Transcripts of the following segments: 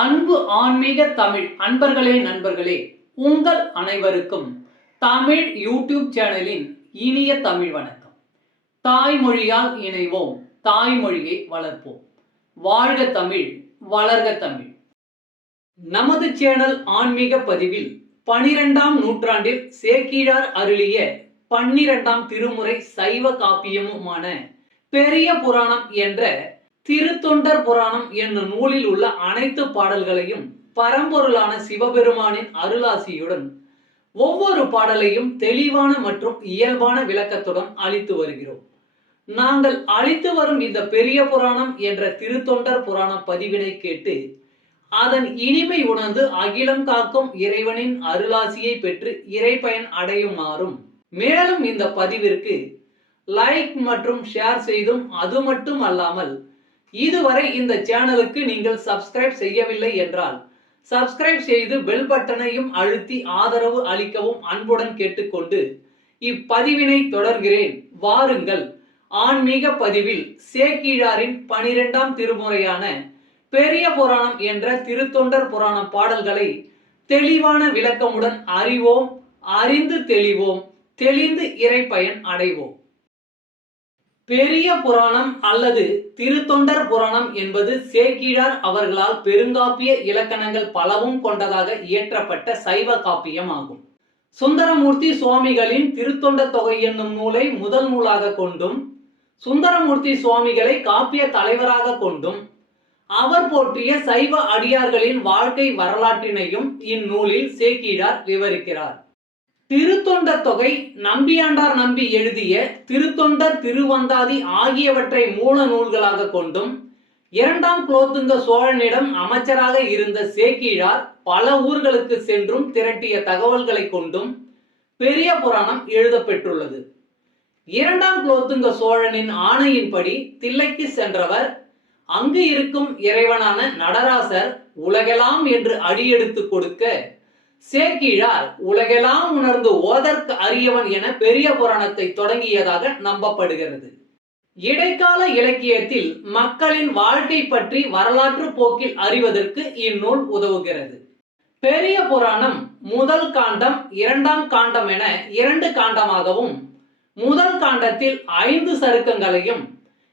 அன்பு ஆன்மீக தமிழ் அன்பர்களே நண்பர்களே, உங்கள் அனைவருக்கும் தமிழ் யூடியூப் சேனலின் இனிய தமிழ் வணக்கம். தாய்மொழியால் இணைவோம், தாய்மொழியை வளர்ப்போம். வாழ்க தமிழ், வளர்க தமிழ். நமது சேனல் ஆன்மீக பதிவில் 12ஆம் நூற்றாண்டில் சேக்கிழார் அருளிய 12ஆம் திருமுறை சைவ காப்பியமுமான பெரிய புராணம் என்ற திருத்தொண்டர் புராணம் என்னும் நூலில் உள்ள அனைத்து பாடல்களையும் பரம்பொருளான சிவபெருமானின் அருளாசியுடன் ஒவ்வொரு பாடலையும் தெளிவான மற்றும் இயல்பான விளக்கத்துடன் அளித்து வருகிறோம். நாங்கள் அளித்து வரும் இந்த பெரிய புராணம் என்ற திருத்தொண்டர் புராண பதிவினை கேட்டு அதன் இனிமை உணர்ந்து அகிலம் காக்கும் இறைவனின் அருளாசியை பெற்று இறைப்பயன் அடையுமாறும், மேலும் இந்த பதிவிற்கு லைக் மற்றும் ஷேர் செய்தும், அது மட்டும் அல்லாமல் இதுவரை இந்த சேனலுக்கு நீங்கள் சப்ஸ்கிரைப் செய்யவில்லை என்றால் சப்ஸ்கிரைப் செய்து பெல் பட்டனையும் அழுத்தி ஆதரவு அளிக்கவும் அன்புடன் கேட்டுக்கொண்டு இப்பதிவினை தொடர்கிறேன். வாருங்கள், ஆன்மீக பதிவில் சேக்கிழாரின் 12ஆம் திருமுறையான பெரிய புராணம் என்ற திருத்தொண்டர் புராண பாடல்களை தெளிவான விளக்கமுடன் அறிவோம், அறிந்து தெளிவோம், தெளிந்து இறைப்பயன் அடைவோம். பெரிய புராணம் அல்லது திருத்தொண்டர் புராணம் என்பது சேக்கிழார் அவர்களால் பெருங்காப்பிய இலக்கணங்கள் பலவும் கொண்டதாக இயற்றப்பட்ட சைவ காப்பியம் ஆகும். சுந்தரமூர்த்தி சுவாமிகளின் திருத்தொண்ட தொகை என்னும் நூலை முதல் நூலாக கொண்டும், சுந்தரமூர்த்தி சுவாமிகளை காப்பிய தலைவராக கொண்டும், அவர் போற்றிய சைவ அடியார்களின் வாழ்க்கை வரலாற்றினையும் இந்நூலில் சேக்கிழார் விவரிக்கிறார். திருத்தொண்ட தொகை நம்பியாண்டார் நம்பி எழுதிய திருத்தொண்டர் திருவந்தாதி ஆகியவற்றை மூல நூல்களாக கொண்டும், 2ஆம் குலோத்துங்க சோழனிடம் அமைச்சராக இருந்த சேக்கிழார் பல ஊர்களுக்கு சென்றும் திரட்டிய தகவல்களை கொண்டும் பெரிய புராணம் எழுதப்பெற்றுள்ளது. 2ஆம் குலோத்துங்க சோழனின் ஆணையின்படி தில்லைக்கு சென்றவர் அங்கு இருக்கும் இறைவனான நடராசர் உலகெல்லாம் என்று அடியெடுத்து கொடுக்க, சேக்கிழார் உலகெல்லாம் உணர்ந்து ஓதற்கு அரியவன் என பெரிய புராணத்தை தொடங்கியதாக நம்பப்படுகிறது. இடைக்கால இலக்கியத்தில் மக்களின் வாழ்க்கை பற்றி வரலாற்று போக்கில் அறிவதற்கு இந்நூல் உதவுகிறது. பெரிய புராணம் முதல் காண்டம், 2ஆம் காண்டம் என 2 காண்டமாகவும், முதல் காண்டத்தில் 5 சருக்கங்களையும்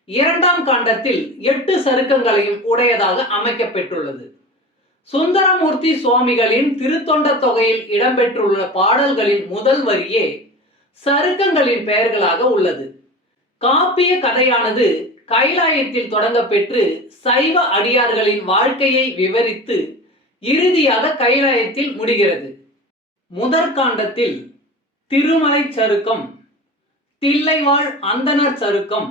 2ஆம் காண்டத்தில் 8 சருக்கங்களையும் உடையதாக அமைக்கப்பெற்றுள்ளது. சுந்தரமூர்த்தி சுவாமிகளின் திருத்தொண்ட தொகையில் இடம்பெற்றுள்ள பாடல்களின் முதல் வரியே சருக்கங்களின் பெயர்களாக உள்ளது. காப்பிய கதையானது கைலாயத்தில் தொடங்க பெற்று சைவ அடியார்களின் வாழ்க்கையை விவரித்து இறுதியாக கைலாயத்தில் முடிகிறது. முதற்காண்டத்தில் திருமலை சருக்கம், தில்லைவாழ் அந்தணர் சருக்கம்,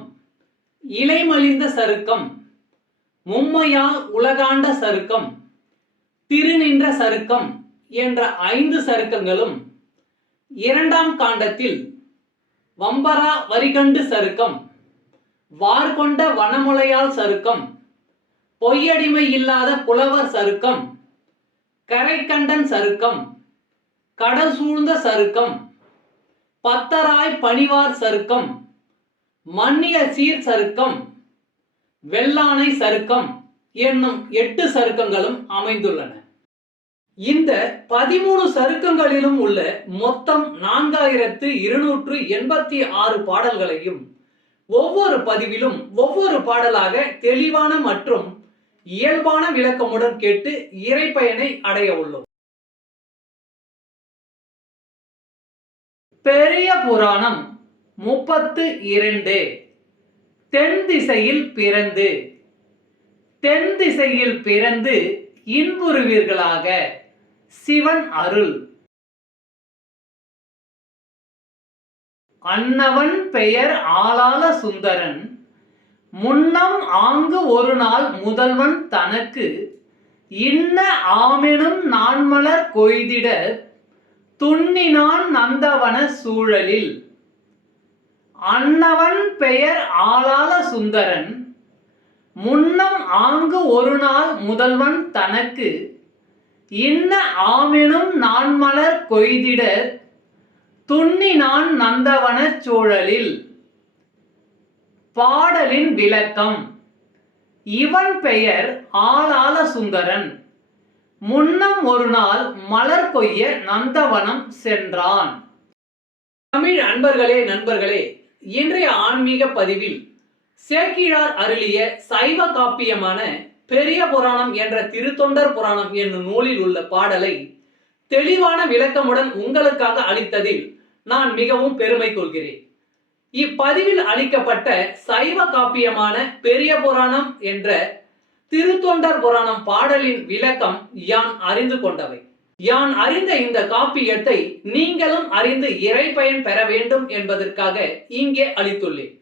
இலைமலிந்த சருக்கம், மும்மையால் உலகாண்ட சருக்கம், திருநின்ற சருக்கம் என்ற 5 சருக்கங்களும், 2ஆம் காண்டத்தில் வம்பரா வரிகண்டு சருக்கம், வார்கொண்ட வனமுலையால் சருக்கம், பொய்யடிமை இல்லாத புலவர் சருக்கம், கரைக்கண்டன் சருக்கம், கடல் சூழ்ந்த சருக்கம், பத்தராய் பணிவார் சருக்கம், மன்னிய சீர் சருக்கம், வெள்ளானை சருக்கம் என்னும் 8 சருக்கங்களும் அமைந்துள்ளன. இந்த 13 சருக்கங்களிலும் உள்ள மொத்தம் 4286 பாடல்களையும் ஒவ்வொரு பதிவிலும் ஒவ்வொரு பாடலாக தெளிவான மற்றும் இயல்பான விளக்கமுடன் கேட்டு இறைப்பயனை அடைய உள்ளோம். பெரிய புராணம் 32. தென் திசையில் பிறந்து. தென் திசையில் பிறந்து இன்புறுவீர்களாக, சிவன் அருள். அன்னவன் பெயர் ஆளாள சுந்தரன், முன்னம் ஆங்கு ஒரு நாள் முதல்வன் தனக்கு இன்ன ஆமெனும் நான்மலர் கொய்திட துன்னினான் நந்தவன சூழலில். அன்னவன் பெயர் ஆளாள சுந்தரன், முன்னம் ஆங்கு ஒரு நாள் முதல்வன் தனக்கு இன்ன ஆமெனும் நான்மலர் கொய்திட துன்னினான் நந்தவன சூழலில். பாடலின் விளக்கம். இவன் பெயர் ஆளாள சுந்தரன். முன்னம் ஒரு நாள் மலர் கொய்ய நந்தவனம் சென்றான். தமிழ் அன்பர்களே, நண்பர்களே, இன்றைய ஆன்மீக பதிவில் சேக்கிழார் அருளிய சைவ காப்பியமான பெரிய புராணம் என்ற திருத்தொண்டர் புராணம் என்னும் நூலில் உள்ள பாடலை தெளிவான விளக்கமுடன் உங்களுக்காக அளித்ததில் நான் மிகவும் பெருமை கொள்கிறேன். இப்பதிவில் அளிக்கப்பட்ட சைவ காப்பியமான பெரிய புராணம் என்ற திருத்தொண்டர் புராணம் பாடலின் விளக்கம் யான் அறிந்து கொண்டவை. யான் அறிந்த இந்த காப்பியத்தை நீங்களும் அறிந்து இறை பயன் பெற வேண்டும் என்பதற்காக இங்கே அளித்துள்ளேன்.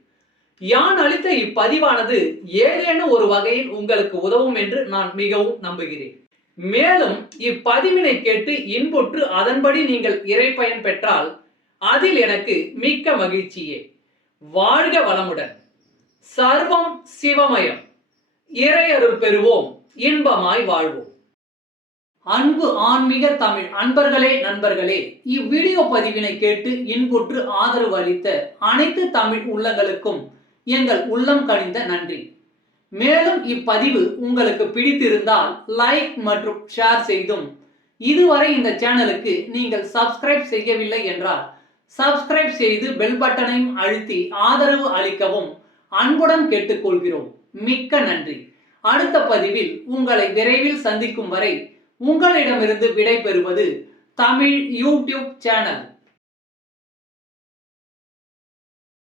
யான் அளித்த இப்பதிவானது ஏதேனும் ஒரு வகையில் உங்களுக்கு உதவும் என்று நான் மிகவும் நம்புகிறேன். மேலும் இப்பதிவினை கேட்டு இன்புற்று அதன்படி நீங்கள் இறை பயன் பெற்றால் அதில் எனக்கு மிக்க மகிழ்ச்சியே. வாழ்க வளமுடன். சர்வம் சிவமயம். இறை அருள் பெறுவோம், இன்பமாய் வாழ்வோம். அன்பு ஆன்மீக தமிழ் அன்பர்களே, நண்பர்களே, இவ்வீடியோ பதிவினை கேட்டு இன்புற்று ஆதரவு அளித்த அனைத்து தமிழ் உள்ளங்களுக்கும் எங்கள் உள்ளம் கனிந்த நன்றி. மேலும் இப்பதிவு உங்களுக்கு பிடித்திருந்தால் லைக் மற்றும் ஷேர் செய்தும், இதுவரை இந்த சேனலுக்கு நீங்கள் சப்ஸ்கிரைப் செய்யவில்லை என்றால் சப்ஸ்கிரைப் செய்து பெல் பட்டனையும் அழுத்தி ஆதரவு அளிக்கவும் அன்புடன் கேட்டுக்கொள்கிறோம். மிக்க நன்றி. அடுத்த பதிவில் உங்களை விரைவில் சந்திக்கும் வரை உங்களிடமிருந்து விடை பெறுவது தமிழ் யூடியூப் சேனல்.